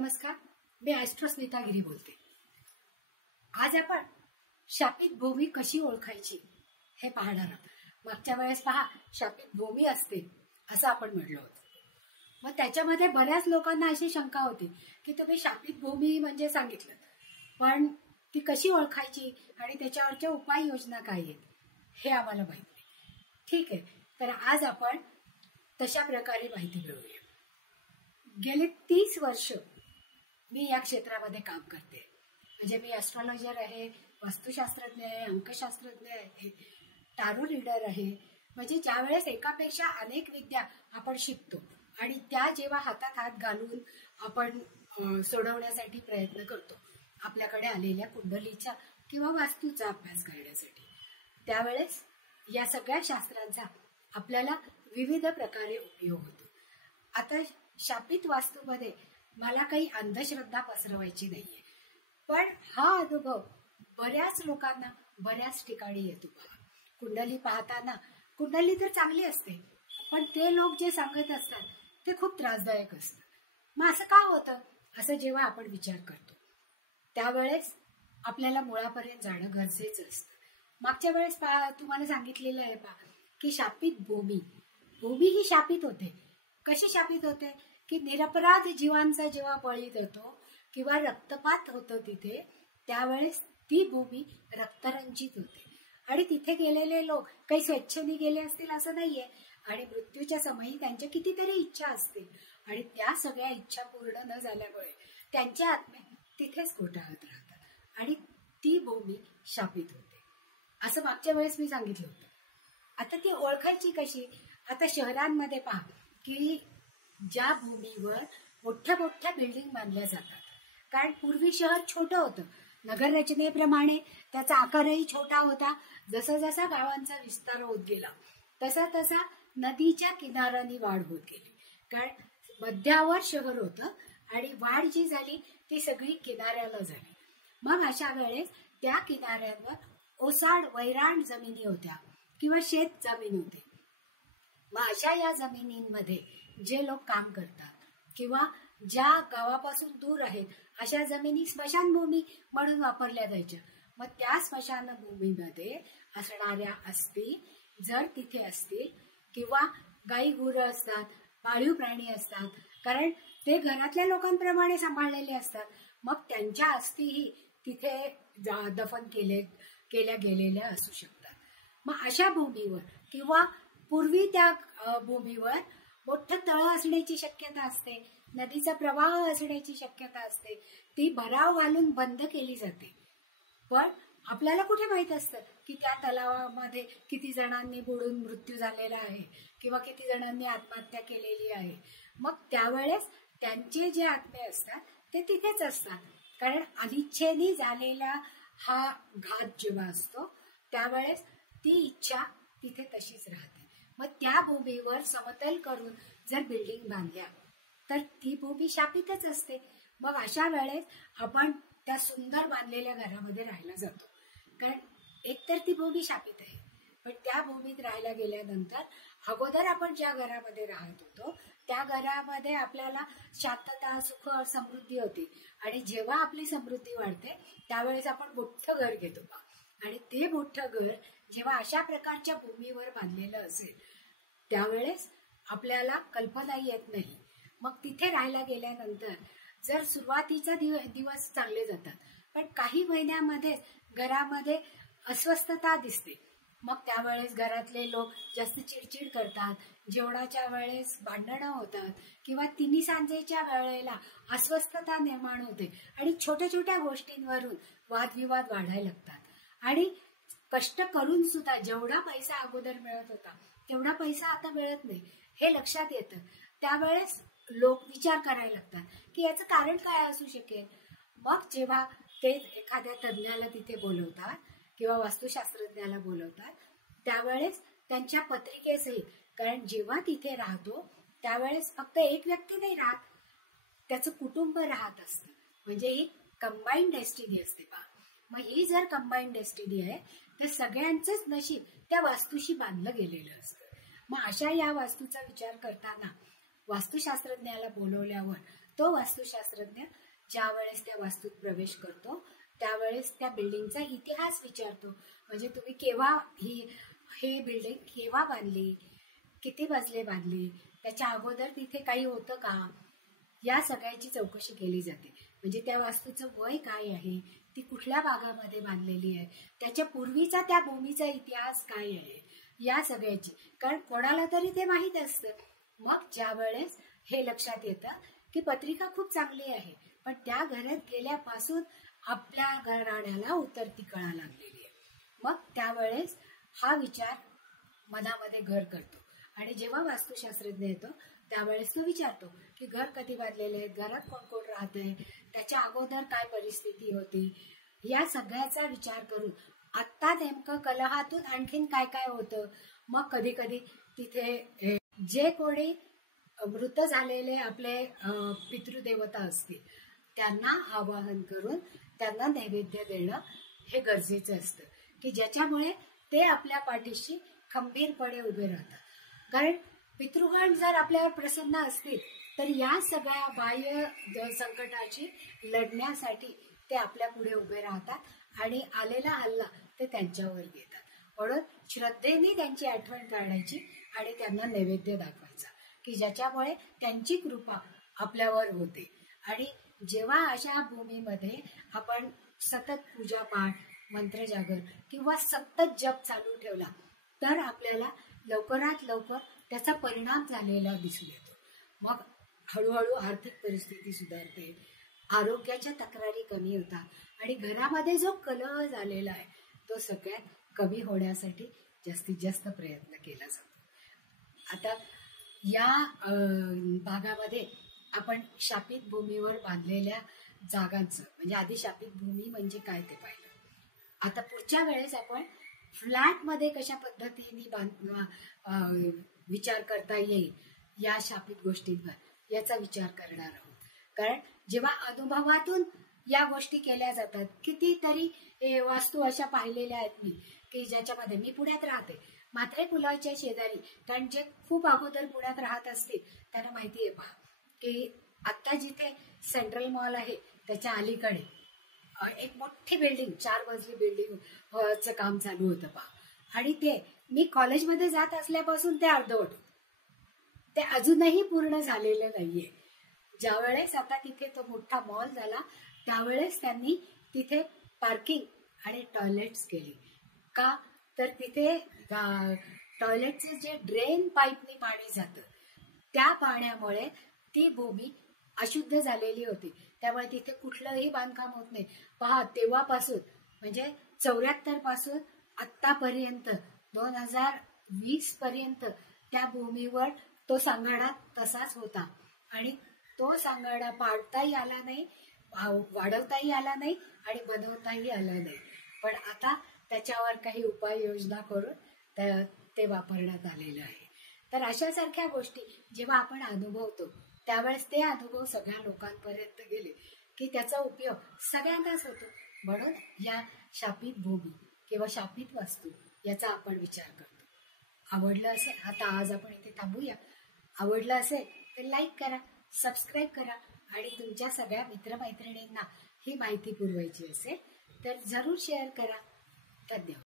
नमस्कार, मी ॲस्ट्रोस्मिता गिरी बोलते। आज आपण शापित भूमी कशी ओळखायची हे पाहणार आहोत। मागच्या वेळेस पहा, शापित भूमी असते असं आपण म्हटलं होतं। मग त्याच्यामध्ये बऱ्याच लोकांना अशी शंका होती की तुम्ही शापित भूमी म्हणजे सांगितलं, पण ती कशी ओळखायची आणि त्याच्यावरच्या उपाययोजना काय आहेत हे आम्हाला माहिती नाही। ठीक आहे, तर आज आपण तशा प्रकारे माहिती मिळवूया। गेले 30 वर्ष मी या क्षेत्रामध्ये काम करते। म्हणजे मी ॲस्ट्रॉलॉजर आहे, वास्तुशास्त्रज्ञ आहे, अंकशास्त्रज्ञ आहे, टारो रीडर आहे। म्हणजे ज्यावेळेस एकापेक्षा अनेक विद्या आपण शिकतो आणि त्या जेव्हा हातात हात घालून आपण सोडवण्यासाठी प्रयत्न करतो आपल्याकडे आलेल्या कुंडलीचा किंवा वास्तूचा अभ्यास करण्यासाठी, त्यावेळेस या सगळ्या शास्त्रांचा आपल्याला विविध प्रकारे उपयोग होतो। आता शापित वास्तूमध्ये मला काही अंधश्रद्धा पसरवायची नाहीये, पण हा अनुभव बऱ्याच लोकांना बऱ्याच ठिकाणी येतो। कुंडली पाहताना कुंडली तर चांगली असते, पण ते लोक जे सांगत असतात ते खूप त्रासदायक असतं। मग असं का होतं असं जेव्हा आपण विचार करतो त्यावेळेस आपल्याला मुळापर्यंत जाणं गरजेचं असतं। मागच्या वेळेस तुम्हाला सांगितलेलं आहे की शापित भूमी ही शापित होते। कशी शापित होते की निरपराध जीवांचा जेव्हा बळी देतो किंवा रक्तपात होतो तिथे, त्यावेळेस ती भूमी रक्तरंजित होते आणि तिथे गेलेले लोक काही स्वेच्छेने गेले असतील असं नाहीये, आणि मृत्यूच्या समयी त्यांच्या कितीतरी इच्छा असतील आणि त्या सगळ्या इच्छा पूर्ण न झाल्यामुळे त्यांच्या आत्मे तिथेच कोटाळत राहतात आणि ती भूमी शापित होते असं मागच्या वेळेस मी सांगितलं होतं। आता ती ओळखायची कशी? आता शहरांमध्ये पहा की ज्या भूमीवर मोठ्या मोठ्या बिल्डिंग बांधल्या जातात, कारण पूर्वी शहर छोटं होतं, नगर रचनेप्रमाणे त्याचा आकारही छोटा होता। जसा जसा गावांचा विस्तार होत गेला तसा तसा नदीच्या किनाऱ्यांनी वाढ होत गेली, कारण मध्यावर शहर होतं आणि वाढ जी झाली ती सगळी किनाऱ्याला झाली। मग अशा वेळेस त्या किनाऱ्यांवर ओसाड वैराण जमिनी होत्या किंवा शेत जमीन होते। मग अशा या जमिनींमध्ये जे लोक काम करतात किंवा ज्या गावापासून दूर आहेत अशा जमिनी स्मशानभूमी म्हणून वापरल्या जायच्या। मग त्या स्मशानभूमीमध्ये असणाऱ्या अस्थी जर तिथे असतील किंवा गाई गुरं असतात, पाळीव प्राणी असतात, कारण ते घरातल्या लोकांप्रमाणे सांभाळलेले असतात, मग त्यांच्या अस्थीही तिथे दफन केल्या गेलेल्या असू शकतात। मग अशा भूमीवर किंवा पूर्वी त्या भूमीवर मोठं तळं असण्याची शक्यता असते, नदीचा प्रवाह असण्याची शक्यता असते, ती भराव घालून बंद केली जाते। पण आपल्याला कुठे माहित असतं की त्या तलावामध्ये किती जणांनी बुडून मृत्यू झालेला आहे किंवा किती जणांनी आत्महत्या केलेली आहे। मग त्यावेळेस त्यांचे जे आत्मे असतात ते तिथेच असतात, कारण अनिच्छेने झालेला हा घात जेव्हा असतो त्यावेळेस ती इच्छा तिथे तशीच राहते। मग त्या भूमीवर समतल करून जर बिल्डिंग बांधल्या तर ती भूमी शापितच असते। मग अशा वेळेस आपण त्या सुंदर बांधलेल्या घरामध्ये राहायला जातो, कारण एकतर ती भूमी शापित आहे, पण त्या भूमीत राहायला गेल्यानंतर अगोदर आपण ज्या घरामध्ये राहत होतो त्या घरामध्ये आपल्याला शांतता, सुख, समृद्धी होती, आणि जेव्हा आपली समृद्धी वाढते त्यावेळेस आपण मोठं घर घेतो, आणि ते मोठं घर जेव्हा अशा प्रकारच्या भूमीवर बांधलेलं असेल त्यावेळेस आपल्याला कल्पना येत नाही। मग तिथे राहायला गेल्यानंतर जर सुरुवातीचा दिवस चांगले जातात, पण काही महिन्यामध्ये घरामध्ये अस्वस्थता दिसते, मग त्यावेळेस घरातले लोक जास्त चिडचिड करतात, जेवणाच्या वेळेस भांडणं होतात किंवा तिन्ही सांजेच्या वेळेला अस्वस्थता निर्माण होते आणि छोट्या छोट्या गोष्टींवरून वादविवाद वाढायला लागतात। आणि कष्ट करून सुद्धा जेवढा पैसा अगोदर मिळत होता तेवढा पैसा आता मिळत नाही हे लक्षात येतं। त्यावेळेस लोक विचार करायला लागतात की याचं कारण काय असू शकेल। मग जेव्हा ते एखाद्या तज्ज्ञाला तिथे बोलवतात किंवा वास्तुशास्त्रज्ञाला बोलवतात त्यावेळेस त्यांच्या पत्रिकेसहित, कारण जेव्हा तिथे राहतो त्यावेळेस फक्त एक व्यक्ती नाही राहत, त्याचं कुटुंब राहत असतं, म्हणजे ही कंबाईंड डेस्टिनी असते पहा। मग ही जर कंबाईंड डेस्टिनी आहे तर सगळ्यांचंच नशीब त्या वास्तूशी बांधलं गेलेलं असतं। मग अशा या वास्तूचा विचार करताना वास्तुशास्त्रज्ञाला बोलवल्यावर तो वास्तुशास्त्रज्ञ ज्या वेळेस त्या वास्तूत प्रवेश करतो त्यावेळेस त्या बिल्डिंगचा इतिहास विचारतो. म्हणजे तुम्ही केव्हा हे बिल्डिंग केव्हा बांधली, किती मजले बांधली, त्याच्या अगोदर तिथे काही होतं का, या सगळ्याची चौकशी केली जाते. म्हणजे त्या वास्तूचं वय काय आहे, ती कुठल्या भागामध्ये बांधलेली आहे, त्याच्या पूर्वीचा त्या भूमीचा इतिहास काय आहे, या सगळ्याची. कारण कोणाला तरी ते माहीत असतं. मग ज्या वेळेस हे लक्षात येतं की पत्रिका खूप चांगली आहे, पण त्या घरात गेल्यापासून आपल्या घराण्याला उतरती कळा लागलेली आहे, मग त्यावेळेस हा विचार मनामध्ये घर करतो. आणि जेव्हा वास्तुशास्त्रज्ञ येतो त्यावेळेस तो विचारतो की घर कधी बांधलेले आहेत, घरात कोण कोण राहतंय, त्याच्या अगोदर काय परिस्थिती होती, या सगळ्याचा विचार करून आत्ता नेमकं कलहातून आणखीन काय काय होतं. मग कधी कधी तिथे जे कोणी मृत झालेले आपले पितृदेवता असतील त्यांना आवाहन करून त्यांना नैवेद्य देणं हे गरजेचं असतं, की ज्याच्यामुळे ते आपल्या पाठीशी खंबीरपणे उभे राहतात. कारण पितृगण जर आपल्यावर प्रसन्न असतील तर या सगळ्या बाह्य संकटाची लढण्यासाठी ते आपल्या पुढे उभे राहतात आणि आलेला हल्ला ते त्यांच्यावर घेतात. म्हणून श्रद्धेने त्यांची आठवण काढायची आणि त्यांना नैवेद्य दाखवायचा, की ज्याच्यामुळे त्यांची कृपा आपल्यावर होते. आणि जेव्हा अशा भूमीमध्ये आपण सतत पूजापाठ, मंत्रजागर किंवा सतत जप चालू ठेवला तर आपल्याला लवकरात लवकर त्याचा परिणाम झालेला दिसून येतो. मग हळूहळू आर्थिक परिस्थिती सुधारते, आरोग्याच्या तक्रारी कमी होतात आणि घरामध्ये जो कलह झालेला आहे तो सगळ्यात कमी होण्यासाठी जास्तीत जास्त प्रयत्न केला जातो. आता या भागामध्ये आपण शापित भूमीवर बांधलेल्या जागांचं म्हणजे आधी शापित भूमी म्हणजे काय ते पाहिलं. आता पुढच्या वेळेस आपण फ्लॅटमध्ये कशा पद्धतीने विचार करता येईल या शापित गोष्टींवर याचा विचार करणार आहोत. कारण जेव्हा अनुभवातून या गोष्टी केल्या जातात, कितीतरी वास्तू अशा पाहिलेल्या आहेत मी की ज्याच्यामध्ये मी पुण्यात राहते, म्हात्रे पुलाच्या शेजारी, कारण जे खूप अगोदर पुण्यात राहत असतील त्यांना माहिती आहे पहा की आत्ता जिथे सेंट्रल मॉल आहे त्याच्या अलीकडे एक मोठी बिल्डिंग, 4 मजली बिल्डिंगचं काम चालू होतं पहा. आणि ते मी कॉलेजमध्ये जात असल्यापासून ते अर्धवट, ते अजूनही पूर्ण झालेलं नाहीये. ज्यावेळेस आता तिथे तो मोठा मॉल झाला त्यावेळेस त्यांनी तिथे पार्किंग आणि टॉयलेट्स केली. का तर तिथे टॉयलेटचे जे ड्रेन पाईपनी पाणी जातं त्या पाण्यामुळे ती भूमी अशुद्ध झालेली होती. त्यामुळे तिथे कुठलंही बांधकाम होत नाही. पहा, तेव्हापासून म्हणजे 74 पासून आत्तापर्यंत 2020 पर्यंत त्या भूमीवर तो सांगाडा तसाच होता आणि तो सांगाडा पाडताही आला नाही, वाढवताही आला नाही आणि बनवताही आला नाही. पण आता त्याच्यावर काही उपाययोजना करून ते वापरण्यात आलेलं आहे. तर अशासारख्या गोष्टी जेव्हा आपण अनुभवतो त्यावेळेस ते अनुभव सगळ्या लोकांपर्यंत गेले की त्याचा उपयोग सगळ्यांनाच होतो. म्हणून या शापित भूमी किंवा शापित वास्तू याचा आपण विचार करतो. आवडलं असेल, आता आज आपण इथे थांबूया. आवडलं असेल तर लाईक करा, सबस्क्राईब करा आणि तुमच्या सगळ्या मित्रमैत्रिणींना ही माहिती पुरवायची असेल तर जरूर शेअर करा. धन्यवाद.